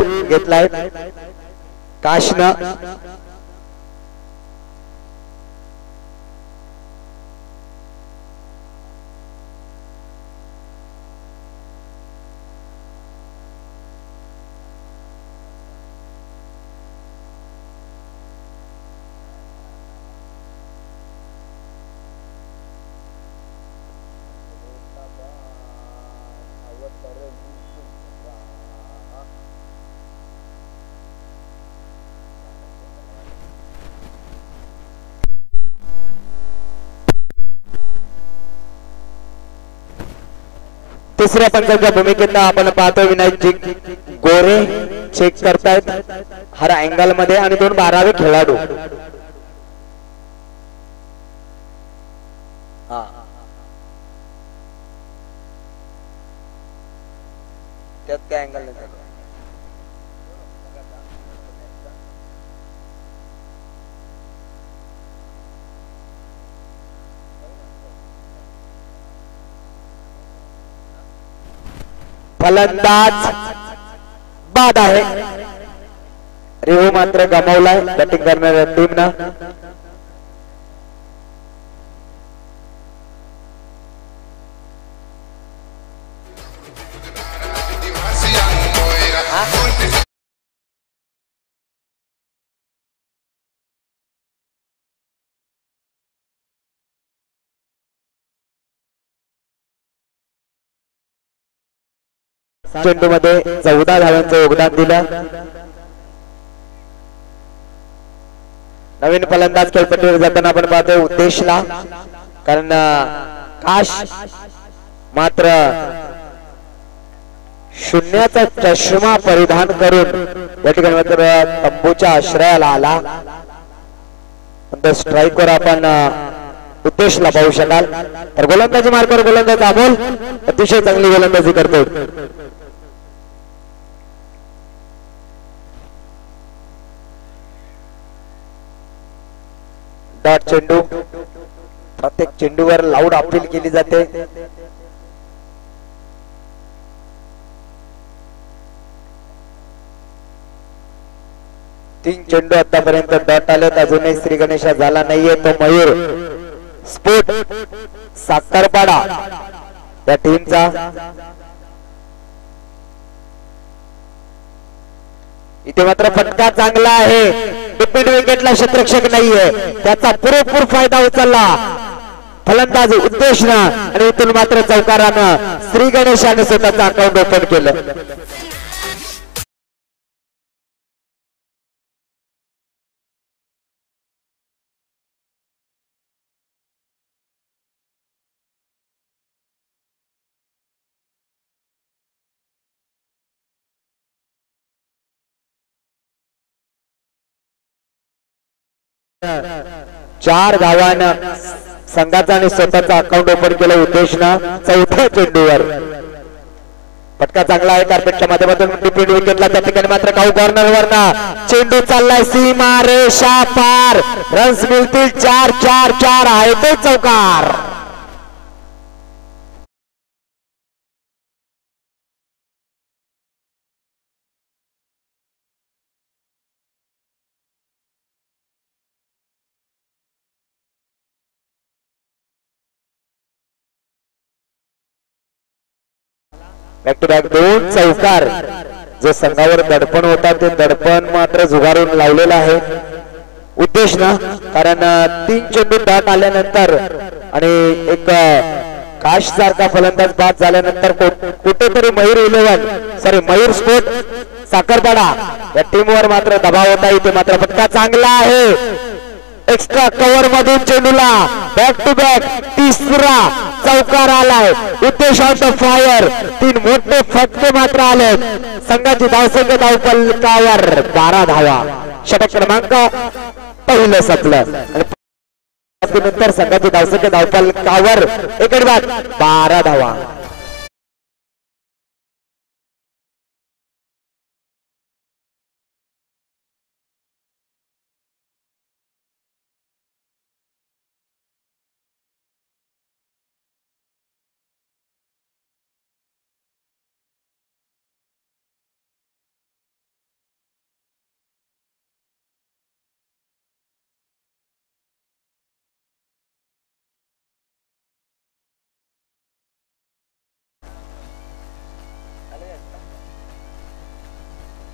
चेंडू घेतलाय काशनं. तिसऱ्या पंचाच्या भूमिकेत आपण पाहतो विनायकजी गोरे चेक करतायत हर अँगल मध्ये आणि 2 12वे खेळाडू. त्यात काय अँगल नाही. फलंदाज बाद आहे. रेहू मात्र गमावलाय बॅटिंग करणाऱ्या टीमनं. चेंडू मध्ये 14 धावांचं योगदान दिलं. नवीन फलंदाज खेळपट्टीवर जाताना आपण पाहतोय उद्देशला, कारण काश मात्र शून्याचा चष्मा परिधान करून या ठिकाणी मात्र तंबूच्या आश्रयाला आला. स्ट्राईकवर आपण उद्देशला पाहू शकाल. तर गोलंदाजी मार्गावर गोलंदाज अमोल अतिशय चांगली गोलंदाजी करतो. डॉट चेंडू, प्रत्येक चेंडूवर लाऊड अपील केली जाते. तीन चेंडू आतापर्यंत डॉट आलेत. अजूनही श्री गणेशा झाला नाहीये. तो मयूर स्पोर्ट साखरपाडा या टीमचा. इथे मात्र फटका चांगला आहे. डिपेंड विकेटला क्षेत्ररक्षक नाहीये, त्याचा पुरेपूर फायदा उचलला फलंदाज उद्देशना आणि इथून मात्र चौकारानं श्री गणेशाने स्वतःचं अकाउंट ओपन केलं. चार धावानं संघाचा आणि स्वतःचा अकाउंट ओपन केलं उद्देशना. चौथ्या चेंडूवर फटका चांगला आहे कार्पेटच्या माध्यमातून डिपेंड विकेटला. त्या ठिकाणी मात्र काऊ कॉर्नर वरना चेंडू चाललाय सीमा रेषा पार. रन्स मिळतील 4-4-4 आहे तो चौकार. बॅक टू बॅक 2 चौकार. जो संघावर दडपण होता ते दडपण मात्र झुगारून लावलेलं आहे उद्देशना, कारण 3 चेंडू डॉट आल्यानंतर आणि एक काश सारखा फलंदाज बाद झाल्यानंतर कुठेतरी मयूर स्पोर्ट साखरपाडा या टीमवर मात्र दबाव होता. इथे मात्र फटका चांगला आहे. एक्स्ट्रा कव्हर मधून चेंडूला बॅक टू बॅक तिसरा चौकार आलाय. उद्देश ऑन द फायर. 3 मोठे फटके मात्र आले. संघाची धावसंख्या धावफलकावर 12 धावा. षटक क्रमांक पहिलं संपलं. नंतर संघाची धावसंख्या धावफलकावर 12 धावा.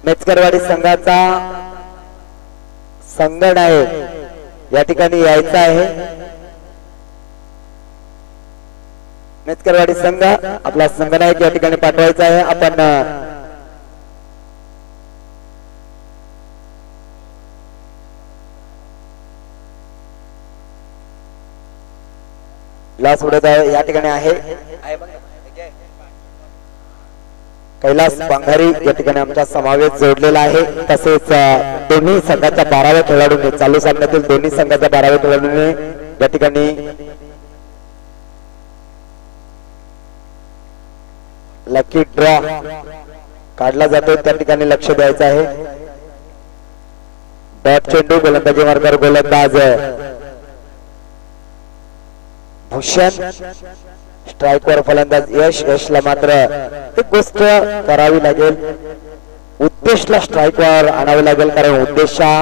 मेचकरवाडी संघाचा संगण आहे या ठिकाणी यायचा आहे। मेचकरवाडी संघ आपला संगनायक या ठिकाणी पाठवायचा आहे। आपण लास उडत या ठिकाणी आहे कैलास बांघारी या ठिकाणी आमचा समावेश जोडलेला आहे। तसेच दोन्ही संघाच्या 12व्या खेळाडूंनी चालू सामन्यातील दोन्ही संघाच्या 12व्या खेळाडूंनी या ठिकाणी लकी ड्रॉ काढला जातो त्या ठिकाणी लक्ष द्यायचं आहे। डॉट चेंडू गोलंदाजी मार्गावर गोलंदाज भूषण स्ट्राइकवर फलंदाज यशला मात्र एक गोष्ट करावी लागेल, उद्देशला स्ट्राइकवर आणावे लागेल कारण उद्देशा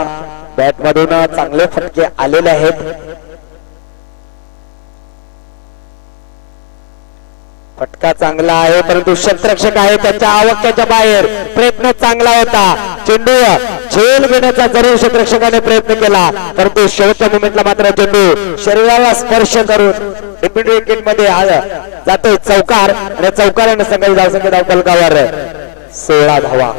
बॅट मधून चांगले फटके आलेले आहेत। फटका चांगला आहे परंतु क्षेत्ररक्षक आहे त्याच्या आवक्याच्या बाहेर। प्रयत्न चांगला होता, चेंडू झेल घेण्याचा जरूर क्षेत्ररक्षकाने प्रयत्न केला परंतु शेवटच्या मोमेंटला मात्र चेंडू शरीराला स्पर्श करून विकेट मध्ये जातोय चौकार आणि चौकाराने संघाची धावसंख्या धावफलकावर 16 धावा।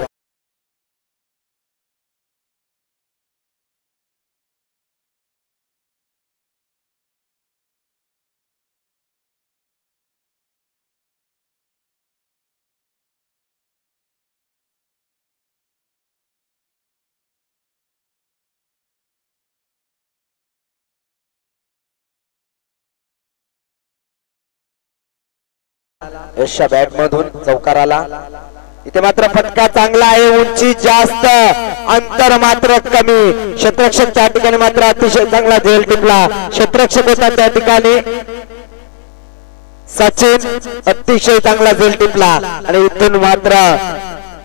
यशच्या बॅट मधून चौकार आला। इथे मात्र फटका चांगला आहे, उंची जास्त अंतर मात्र कमी। क्षेत्ररक्षक त्या ठिकाणी मात्र अतिशय चांगला झेल टिपला। क्षेत्ररक्षक होता त्या ठिकाणी सचिन, अतिशय चांगला झेल टिपला आणि इथून मात्र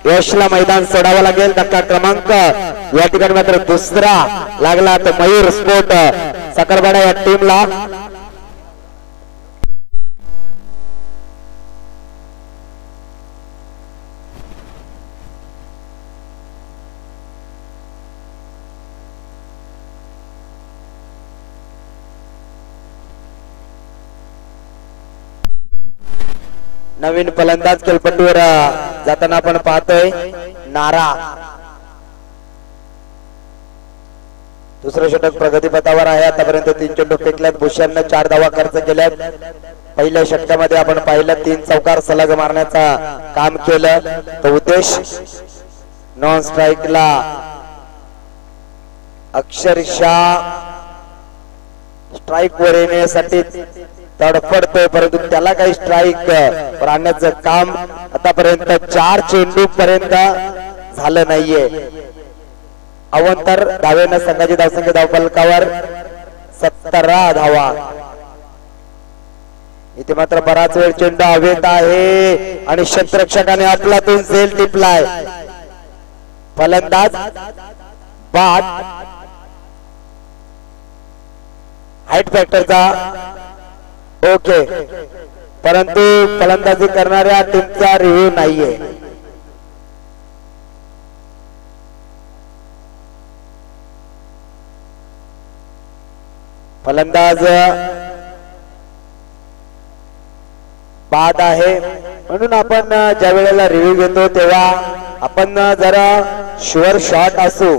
यशला मैदान सोडावं लागेल। धक्का क्रमांक या ठिकाणी मात्र दुसरा लागला तर मयूर स्पोर्ट साखरवाडा या टीमला। नवीन फलंदाज खेळपट्टीवर जाताना आपण पाहतोय नारा। दुसरं षटक प्रगतीपथावर आहे। आतापर्यंत 3 चेंडू फेकल्यात, भूषणने 4 धावा खर्च केल्यात। पहिल्या षटकामध्ये आपण पाहिलं 3 चौकार सलग मारण्याचा काम केलं, तो उद्देश नॉन स्ट्राइकला अक्षरशः स्ट्राइक वर येण्यासाठी तडफडतोय परंतु त्याला काही स्ट्राइक आणण्याचं काम आतापर्यंत 4 चेंडू पर्यंत झालं नाहीये। अवंतर धावेनं संघाची धावसंख्या धावफलकावर 17 धावा। इथे मात्र बराच वेळ चेंडू हवेत आहे आणि क्षेत्ररक्षकाने आपलातून झेल टिपलाय। फलंदाज बाद हाईट फॅक्टरचा ओके परंतु फलंदाजी करणाऱ्या टीमचा रिव्ह्यू नाहीये। फलंदाज बाद आहे म्हणून आपण ज्या वेळेला रिव्ह्यू घेतो तेव्हा आपण जरा शुअर शॉट असू,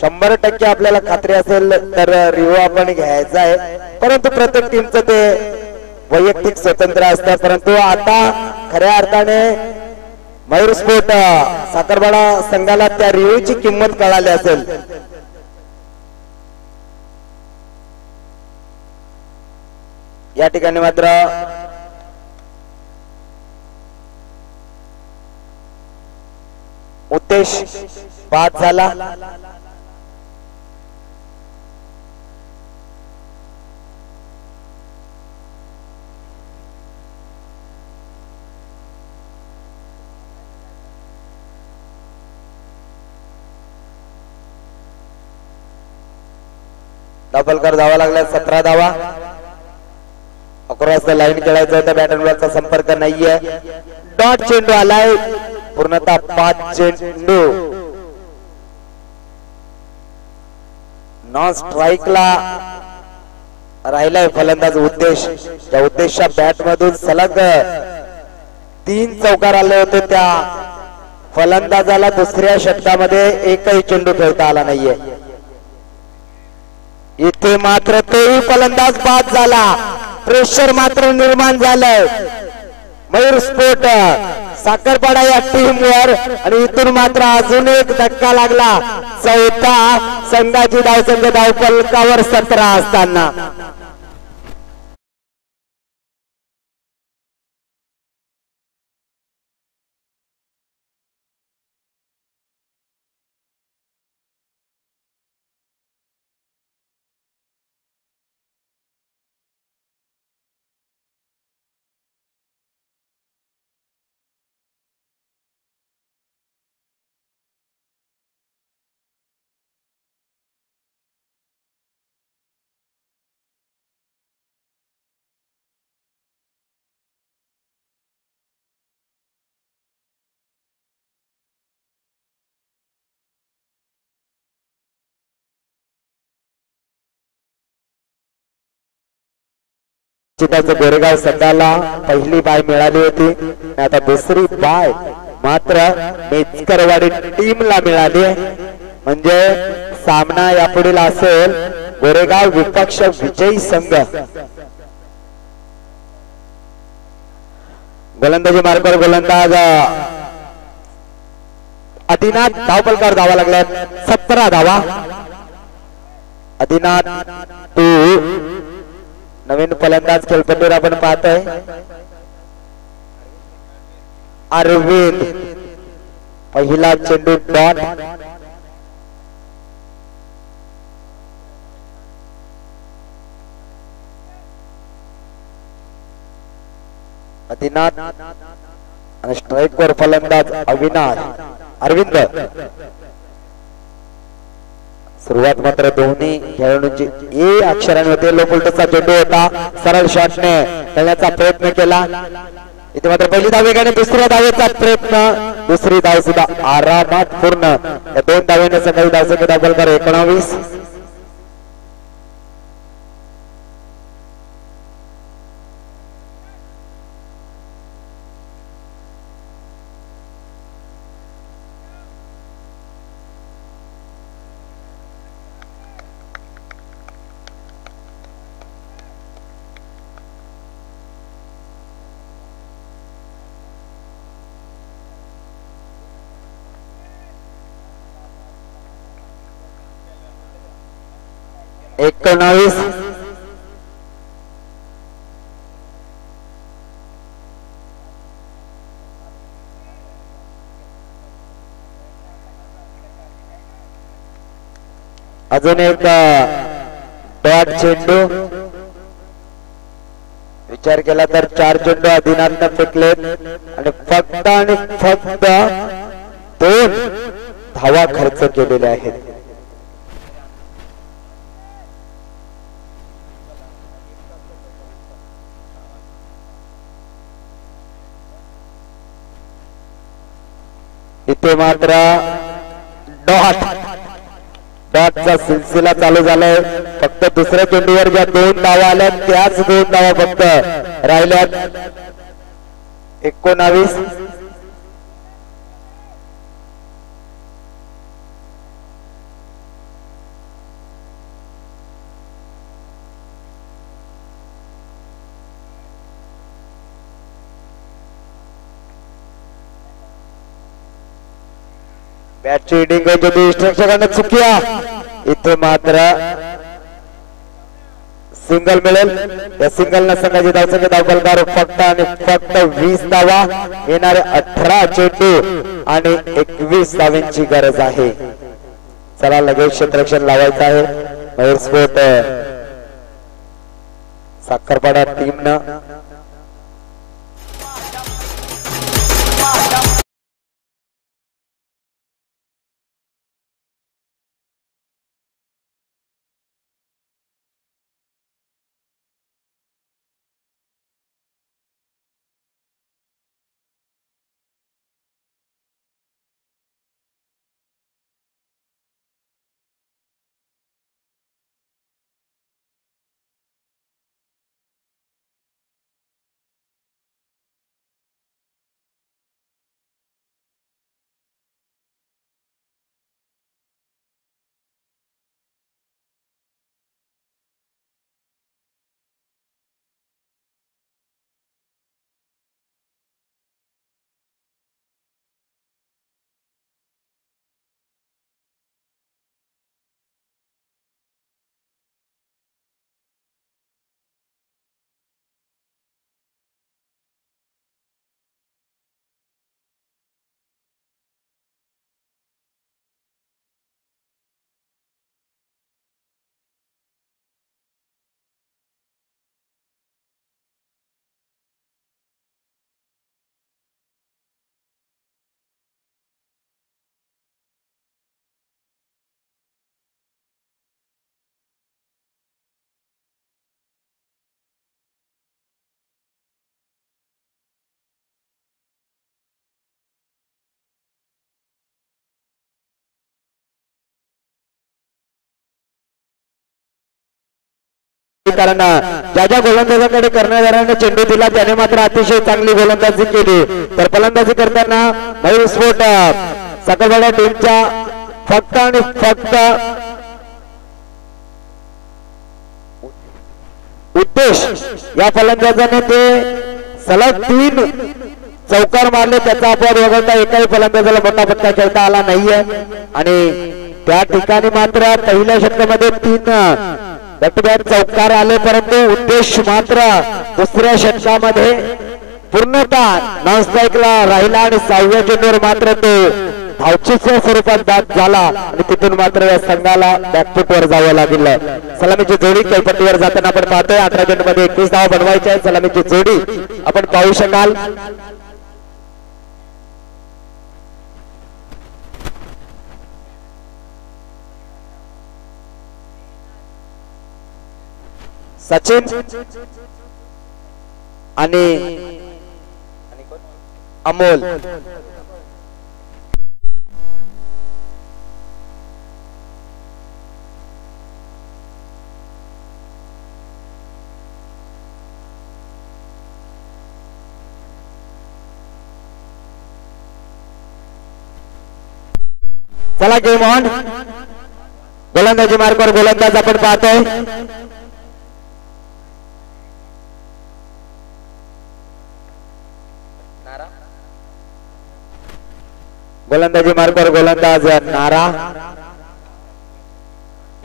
100% आपल्याला खात्री असेल तर रिव्ह्यू आपण घ्यायचा आहे परंतु प्रत्येक टीमचं ते वैयक्तिक स्वतंत्र असतं। परंतु आता खऱ्या अर्थाने मयूर स्पोर्ट साखरवाडा संघाला त्या रिव्ह्यूची किंमत कळाली असेल। या ठिकाणी मात्र उद्देश बाद झाला। धावफलकावर धावा लागल्या 17 धावा। अक्रॉस द लाईन खेळायचं होतं, बॅट अँड बॉलचा संपर्क नाहीये। डॉट चेंडू आलाय, पूर्णतः 5 चेंडू नॉन स्ट्राईकला राहिलाय फलंदाज उद्देश. त्या उद्देशच्या बॅट मधून सलग 3 चौकार आले होते. त्या फलंदाजाला दुसऱ्या षटकामध्ये एकही चेंडू खेळता आला नाहीये. इथे मात्र तोही फलंदाज बाद झाला. प्रेशर मात्र निर्माण झालंय मयूर स्पोर्ट साखरपाडा या टीम वर. आणि इथून मात्र अजून एक धक्का लागला. चौथा संघाची धावसंख्या धावफलकावर 17 असताना गोरेगाव संघाला पहिली बाय मिळाली होती. आता दुसरी बाय मात्र मेचकरवाडी टीमला मिळाली. म्हणजे सामना यापुढील असेल गोरेगाव विपक्ष विजयी संघ. गोलंदाजी मार्गावर गोलंदाज आदिनाथ धावफलकावर धावा लागल्यात. 17 धावा. आदिनाथ टू. नवीन फलंदाज खेळपट्टीवर आपण पाहतोय अरविंद. पहिला चेंडू डॉट. आदिनाथ आणि स्ट्राईक वर फलंदाज अरविंद. सुरुवात मात्र दोन्ही खेळाडूंची ए अक्षराने होते. लो पुलटचा चेंडू होता. सरळ शॉटने खेळण्याचा प्रयत्न केला. इथे मात्र पहिली धाव वेगाने दुसऱ्या धावेचा प्रयत्न. दुसरी धाव सुद्धा आरामात पूर्ण. या 2 धावेने सकाळी धावसंख्या धावफलकार 19. अजून एक डॉट चेंडू. विचार केला तर 4 चेंडू आदिनाथनं फेकलेत आणि फक्त 2 धावा खर्च केलेल्या आहेत. इथे मात्र डॉटचा सिलसिला चालू झालाय. फक्त दुसऱ्या चेंडूवर ज्या 2 धावा आल्या त्याच 2 धावा फक्त राहिल्यात. 19. बॅटची हिटिंग डिस्ट्रक्शन चुकिया. इथे मात्र सिंगल मिळेल. या सिंगल न संघाची धावसंख्या धावफलकार फक्त 20 धावा. येणारे 18 चेंडू आणि 21 धावांची गरज आहे. चला लगेच क्षेत्ररक्षण लावायचं आहे. मयूर स्पोर्ट साखरपाडा टीमनं कारण ज्या ज्या गोलंदाजाकडे कर्णधाराने चेंडू दिला त्याने मात्र अतिशय चांगली गोलंदाजी केली. तर फलंदाजी करताना मयूर स्पोर्ट सकलवाडा टीमच्या फक्त आणि फक्त उद्देश या फलंदाजाने ते सलग 3 चौकार मारले. त्याचा अपवाद वगळता एकाही फलंदाजाला मोठा फटका खेळता आला नाहीये आणि त्या ठिकाणी मात्र पहिल्या षटकामध्ये 3 बॅक टू बॅक चौकार आले, परंतु उद्देश मात्र दुसऱ्या षटकामध्ये पूर्णतः नॉन स्ट्राईकला राहिला आणि 6व्या चेंडूवर मात्र तो धावचीच्या स्वरूपात बाद झाला आणि तिथून मात्र या संघाला बॅकफूट वर जावं लागलं. सलामीची जोडी खेळपट्टीवर जाताना आपण पाहतोय 18 चेंडूमध्ये 21 धावा बनवायच्या आहे. सलामीची जोडी आपण पाहू शकाल. सचिन आणि अमोल चला गेम ऑन. गोलंदाजी मार्कवर गोलंदाज आपण पाहतोय. गोलंदाजी मार्कवर गोलंदाज नारा.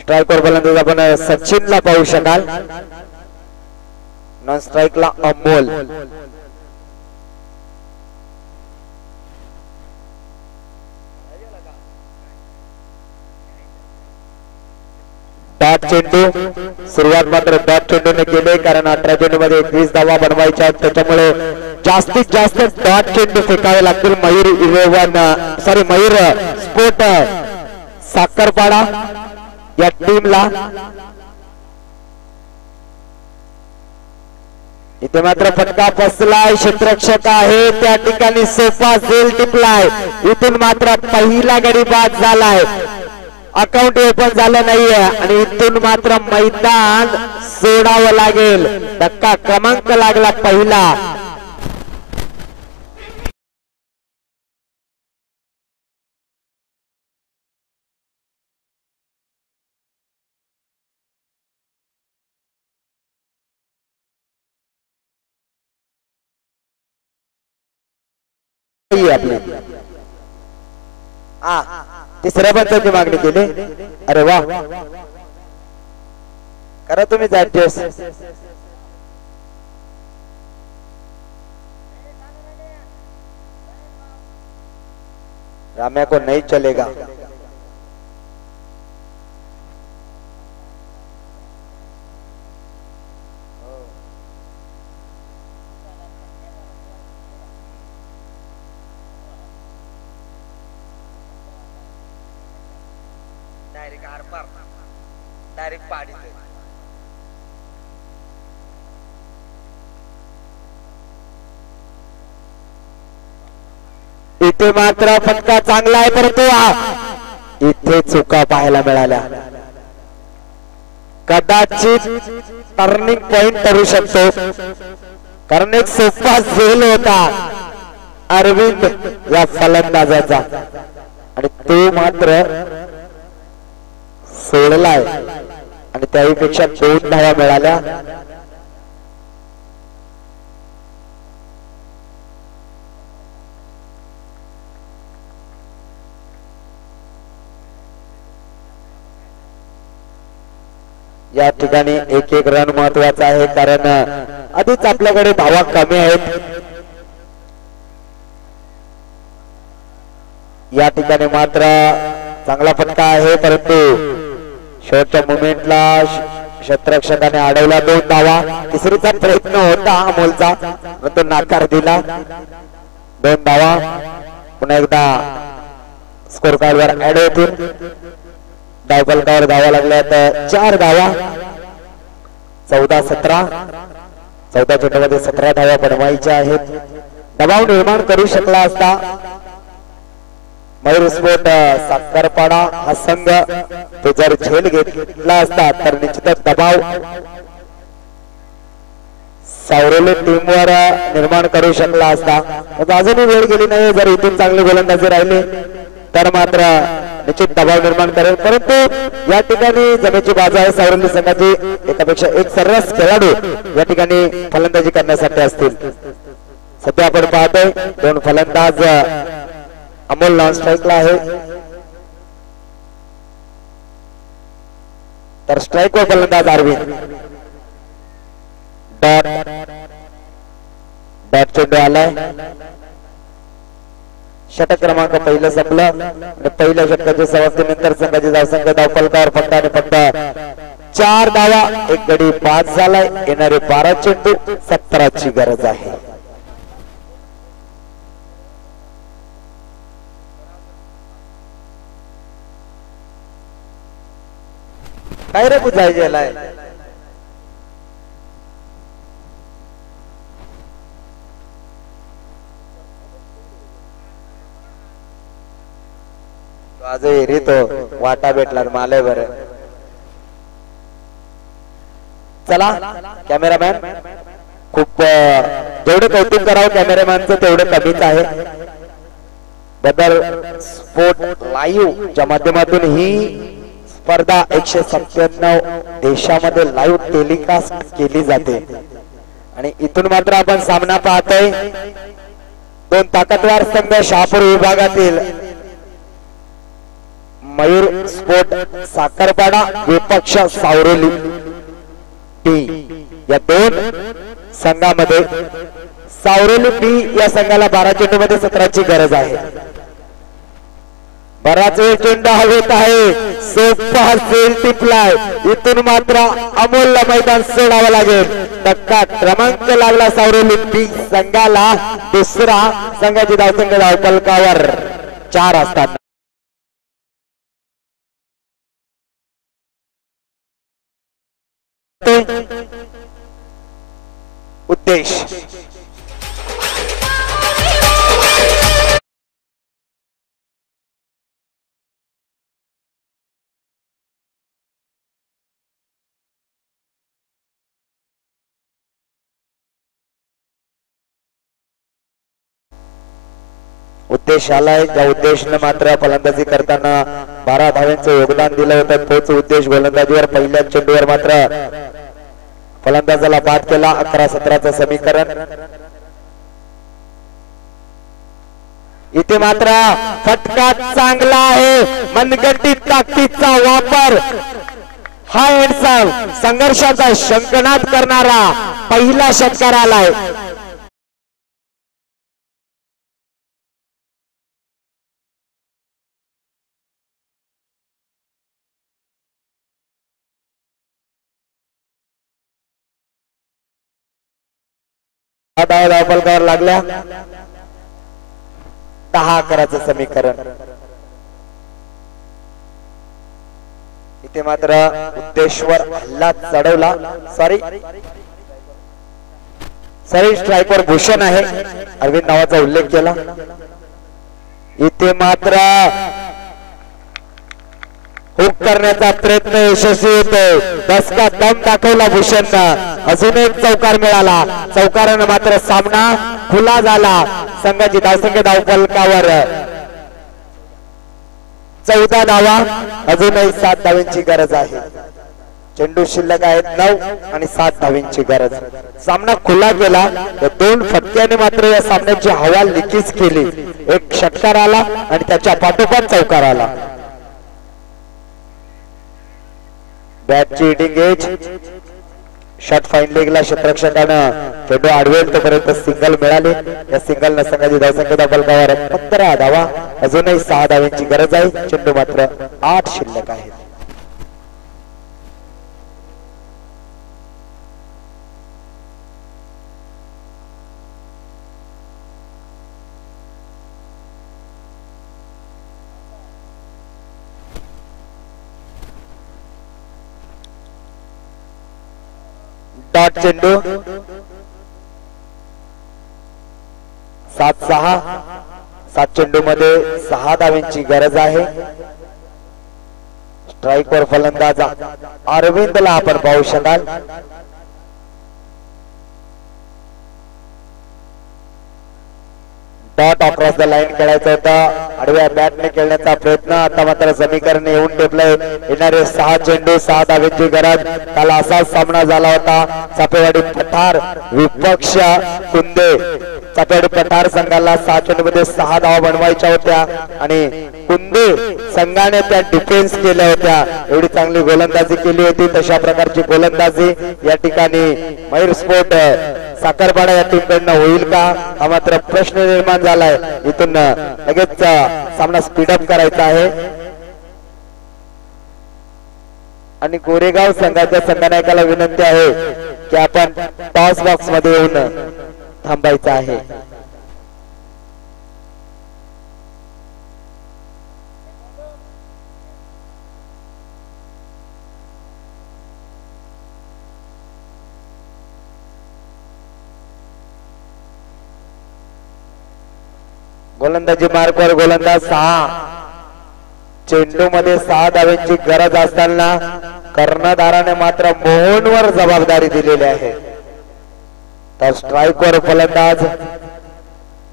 स्ट्राईकवर गोलंदाज आपण सचिनला पाहू शकाल. नॉन स्ट्राईकला अमोल. डॉट चेंडू सुरुवात मात्र डॉट चेंडूने केले कारण 18 चेंडू मध्ये 21 धावा बनवायच्या आहेत. त्याच्यामुळे जास्तीत जास्त डॉट चेंडू फेकावे लागतील. मयूर स्पोर्ट साखरपाडा या टीमला. इथे मात्र फटका फसलाय. क्षेत्ररक्षक आहे त्या ठिकाणी सोफा झेल टिपलाय. इथून मात्र पहिला गडी बाद झालाय. अकाउंट ओपन झालं नाहीये आणि इथून मात्र मैदान सोडावं लागेल. धक्का क्रमांक लागला पहिला. आपली तिसऱ्या पंचाची मागणी केली. अरे वा, करा तुम्ही ऍडजस्ट. राम्या को नहीं चलेगा. डायरेक्ट पाडी. इथे मात्र फटका चांगला आहे परंतु इथे चुका पाहायला मिळाल्या. कदाचित टर्निंग पॉइंट ठरू शकतो कारण एक सोफा झेल होता अरविंद या फलंदाजाचा आणि तो मात्र सोडलाय आणि त्याहीपेक्षा 2 धावा मिळाल्या. या ठिकाणी एक रन महत्वाचा आहे कारण आधीच आपल्याकडे धावा कमी आहेत. या ठिकाणी मात्र चांगला फटका आहे परंतु शेवटच्या मोमेंटला क्षेत्ररक्षकाने अडवला 2 धावा. तिसरीचा प्रयत्न होता अमोलचा परंतु नाकार दिला. 2 धावा पुन्हा एकदा स्कोर कार्ड वर ऍड होतील. डावफलकावर धावा लागल्या तर 4 धावा. 14-17. 14 चेंडूमध्ये 17 धावा बनवायच्या आहेत. दबाव निर्माण करू शकला असता मयूर स्पोर्ट साखरपाडा हा संघ तो जर झेल घेतला असता तर निश्चितच दबाव सावरेले टीमवर निर्माण करू शकला असता, अजूनही वेळ गेली नाही. जर इथून चांगले गोलंदाजी राहिले तर मात्र निश्चित दबाव निर्माण करेल, परंतु या ठिकाणी जमेची बाजू आहे. सावरेली संघाची एकापेक्षा एक सर्रास खेळाडू या ठिकाणी फलंदाजी करण्यासाठी असतील. सध्या आपण पाहतोय दोन फलंदाज अमोल नॉन स्ट्राईकला आहे, तर स्ट्राईक वर फलंदाज अरविंद. डॉट डॉट चेंडू आलाय. षटक क्रमांक पहिलं संपलं आणि पहिल्या षटकाच्या समाप्तीनंतर संघाची धावसंख्या धावफलकावर फक्त आणि फक्त 4 धावा, एक गडी 5 झालाय. येणारे 12 चेंडू 17ची गरज आहे. काय रे बुझाय गेलाय. आज रे तो वाटा भेटला मालय बर. चला कॅमेरामॅन, खूप जेवढे कौतुक करावं कॅमेरामॅनचं तेवढं कमीच आहे. बदल स्पोर्ट लाईव्ह च्या माध्यमातून ही स्पर्धा 197 देशामध्ये लाईव्ह टेलिकास्ट केली जाते आणि इथून मात्र आपण सामना पाहतोय. दोन ताकदवार संघ शहापूर विभागातील मयूर स्पोर्ट साखरपाडा विपक्ष सावरोली टी या दोन संघामध्ये सावरोली टी या संघाला 12 चेंडू मध्ये 17ची गरज आहे. बराच वेळ चेंडू हवेत आहे, सोपा असेल टिपलाय. इथून मात्र अमोलला मैदान सोडावं लागेल. धक्का क्रमांक लागला सावरोली टी संघाला. दुसरा संघाची धावसंख्या धावफलकावर 4 असतात. उद्देश उद्देशाला ज्या उद्देशाने मात्र फलंदाजी करताना 12 धावांचं योगदान दिलं होतं, तोच उद्देश गोलंदाजीवर पहिल्या चेंडूवर मात्र फलंदाजाला बाद केला. 11-17चं समीकरण. इथे मात्र फटका चांगला आहे. मनगटीत ताकदीचा वापर. हा हँडसम संघर्षाचा शंखनाद करणारा पहिला षटकार आलाय. धावफलकावर लागल्या. 10-11चं समीकरण. इथे मात्र उद्देशवर हल्ला चढवला. सॉरी स्ट्राईकवर भूषण आहे, अरविंद नावाचा उल्लेख केला. इथे मात्र हुक करण्याचा प्रयत्न यशस्वी होतोय. दसका दम दाखवला भूषणनं. अजून एक चौकार मिळाला. चौकारानं मात्र सामना खुला झाला. संघाची धावसंख्या धावफलकावर 14 धावा, अजूनही 7 धावांची गरज आहे. चेंडू शिल्लक आहेत 9 आणि 7 धावांची गरज. सामना खुला केला. या 2 फटक्याने मात्र या सामन्याची हवा लिकीच केली. एक षटकार आला आणि त्याच्या पाठोपाठ चौकार आला. बॅटची हिटिंग एज. शॉट फाईन लेगला क्षेत्ररक्षकानं चेंडू अडवेल तोपर्यंत सिंगल मिळाले. या सिंगल न संघाची धावसंख्या धावफलकावर 15 धावा, अजूनही 6 धावांची गरज आहे. चेंडू मात्र 8 शिल्लक आहे. डॉट चेंडू. 7-6. 7 चेंडू मध्ये 6 धावांची गरज आहे. स्ट्राईक वर फलंदाज अरविंदला आपण पाहू शकाल. डॉट अक्रॉस द लाईन खेळायचा होता, आडव्या बॅटने खेळण्याचा प्रयत्न, आता मात्र समीकरण येऊन टेपलंय. येणारे 6 चेंडू 6 धावेची गरज. काल असाच सामना झाला होता. चापेवाडी पठार विपक्ष कुंदे. चापेवाडी पठार संघाला 6 चेंडूमध्ये 6 धावा बनवायच्या होत्या आणि कुंदे संघाने त्या डिफेन्स केल्या होत्या. एवढी चांगली गोलंदाजी केली होती. तशा प्रकारची गोलंदाजी या ठिकाणी मयूर स्पोर्ट साखरपाडा या टीमकडनं होईल का, हा मात्र प्रश्न निर्माण झालाय. इथून लगेच सामना स्पीडअप करायचा आहे आणि गोरेगाव संघाच्या संघनायकाला विनंती आहे की आपण टॉस बॉक्स मध्ये येऊन थांबायचं आहे. गोलंदाजी मार्कवर गोलंदाज 6 चेंडू मध्ये 6 धावेची गरज असताना कर्णधाराने मात्र मोहनवर जबाबदारी दिलेली आहे. तर स्ट्राईकवर फलंदाज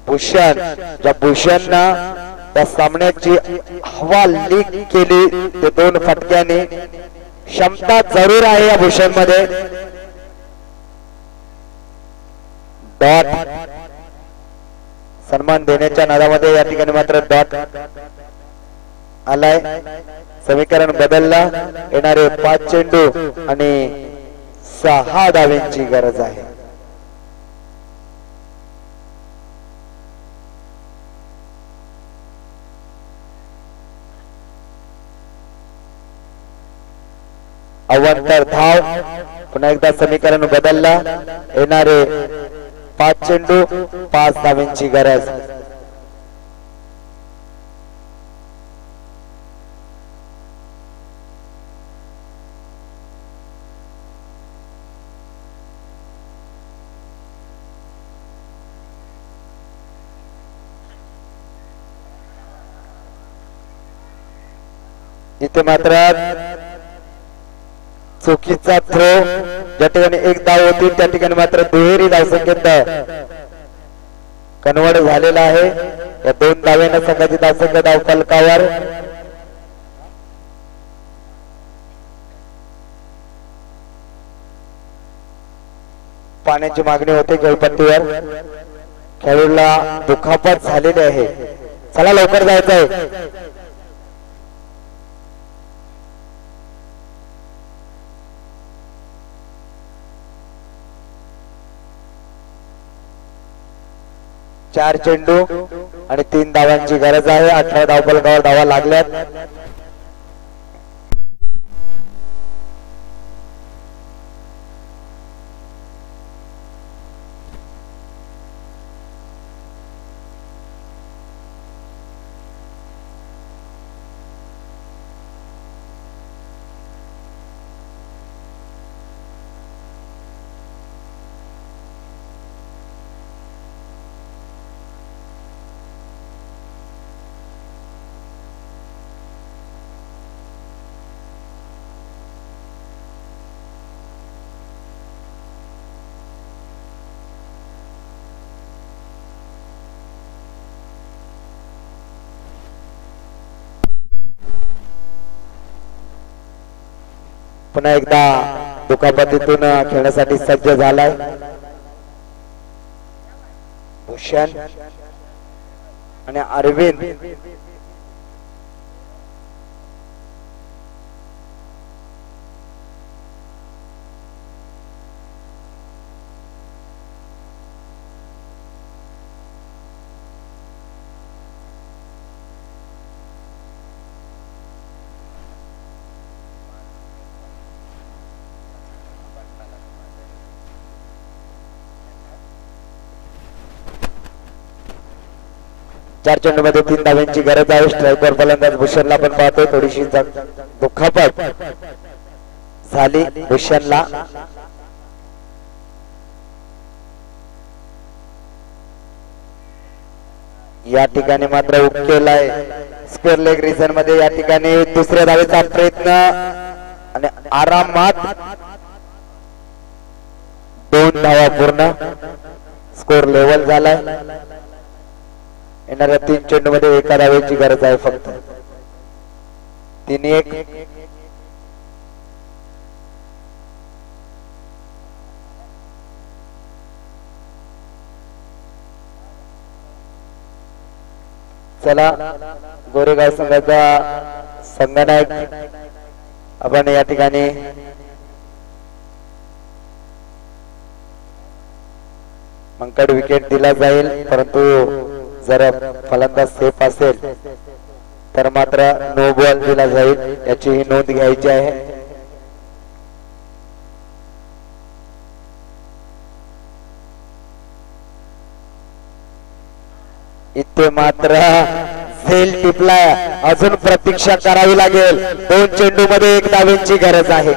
भूषण. ज्या भूषणनं त्या सामन्याची हवा लीक केली ते 2 फटक्याने. क्षमता जरूर आहे या भूषण मध्ये. डॉट सन्मान देण्याच्या नादामध्ये या ठिकाणी मात्र डॉट आलाय. समीकरण बदलला. येणारे 5 चेंडू आणि 6 धावेंची गरज आहे. अवांतर धाव. पुन्हा एकदा समीकरण बदलला. येणारे 5 चेंडू 5 धावेंची गरज. इथे मात्र चुकीचा थ्रो. ज्या ठिकाणी 1 धाव होती त्या ठिकाणी मात्र दुहेरी धावसंख्येत कन्वर्ट झालेला आहे. या 2 धावेनं संघाची धावसंख्या धाव फलकावर. पाण्याची मागणी होते खेळपट्टीवर. खेळाडूला दुखापत झालेली आहे. चला लवकर जायचं आहे. चार चेंडू आणि 3 धावांची गरज आहे. 18 धावफलकावर धावा लागल्यात. पुन्हा एकदा दुखापतीतून खेळण्यासाठी सज्ज झालाय भूषण आणि अरविंद. चार चेंडूमध्ये 3 धावांची गरज आहे. स्ट्रायकर फलंदाज भूषणला पण पाहतोय थोडीशी दुखापत झाली भूषणला. या ठिकाणी मात्र उकेलाय स्क्वेअर लेग रिजन मध्ये. या ठिकाणी दुसऱ्या धावेचा प्रयत्न आणि आरामात 2 धावा पूर्ण. स्कोर लेवल झालाय. येणाऱ्या 3 चेंडूमध्ये एका धावेची गरज आहे फक्त. 3-1. चला गोरेगाव संघाचा संघनायक आपण या ठिकाणी मंकड विकेट दिला जाईल, परंतु जर फलंदाज सेफ असेल तर मात्र नो बॉल दिला जाईल, याची ही नोंद घ्यायची आहे. इथे मात्र झेल टिपलाय, अजून प्रतीक्षा करावी लागेल. 2 चेंडू मध्ये 1 धावेची गरज आहे.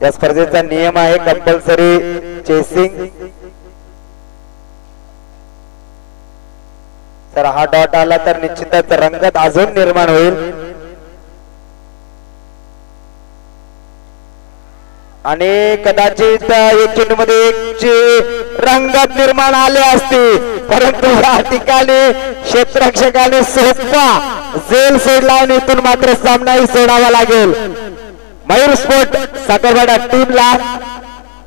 या स्पर्धेचा नियम आहे कंपल्सरी चेसिंग. जर हा डॉट आला तर निश्चितच रंगत अजून निर्माण होईल आणि कदाचित एक चेंडू मध्ये 1 ची रंगत निर्माण आले असते, परंतु या ठिकाणी क्षेत्ररक्षकाने सोपा झेल सोडला आणि इथून मात्र सामनाही सोडावा लागेल मयूर स्पोर्ट साखरवाडा टीमला.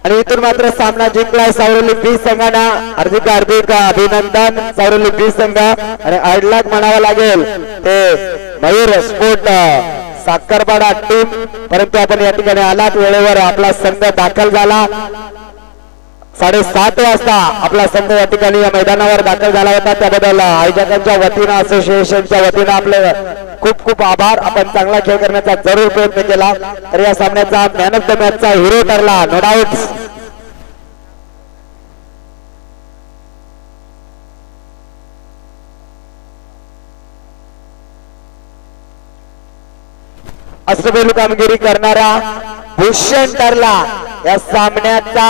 आणि इथून मात्र सामना जिंकलाय सावरली बी संघाना. हार्दिक हार्दिक अभिनंदन सावरली बी संघ आणि अडलाग म्हणावा लागेल ते मयूर स्पोर्ट साखरवाडा टीम. परंतु आपण या ठिकाणी आलात वेळेवर, आपला संघ दाखल झाला. 7:30 वाजता आपला संघ या ठिकाणी या मैदानावर दाखल झाला होता. त्याबद्दल आयोजकांच्या वतीनं असोसिएशनच्या वतीनं आपले खूप खूप आभार. आपण चांगला खेळ करण्याचा जरूर प्रयत्न केला, तर या सामन्याचा मॅन ऑफ द मॅचचा हिरो ठरला नो डाऊट. अष्टपैलू कामगिरी करणारा भूषण ठरला या सामन्याचा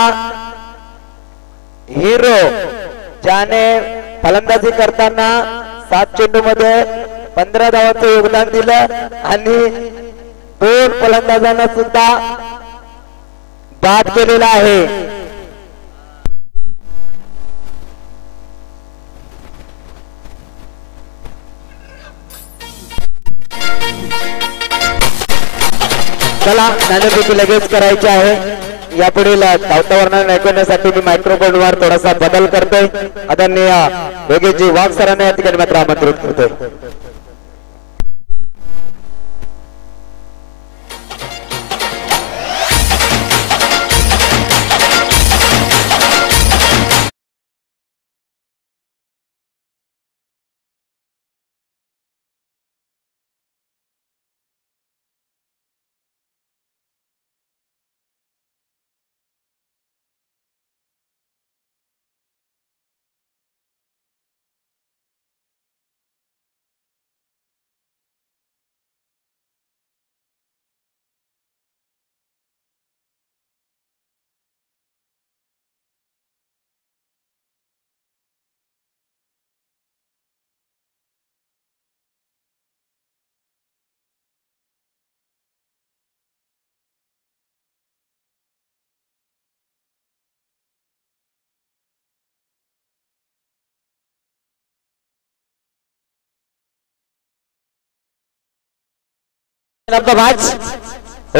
हिरो, ज्याने फलंदाजी करताना 7 चेंडू मध्ये 15 धावांचं योगदान दिलं आणि 2 फलंदाजांना सुद्धा बाद केलेला आहे. चला नाणेफेकी लगेच करायची आहे. यापुढील धावता वर्णन ऐकण्यासाठी मी मायक्रोफोन वर थोडासा बदल करतोय. आदरणीय योगेशजी वाघ सरांना या ठिकाणी मात्र आमंत्रित करतोय.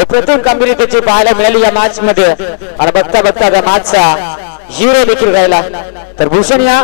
प्रथम कामगिरी त्याची पाहायला मिळाली या मॅच मध्ये आणि बघता बघता त्या मॅचचा हिरो देखील राहिला. तर भूषण या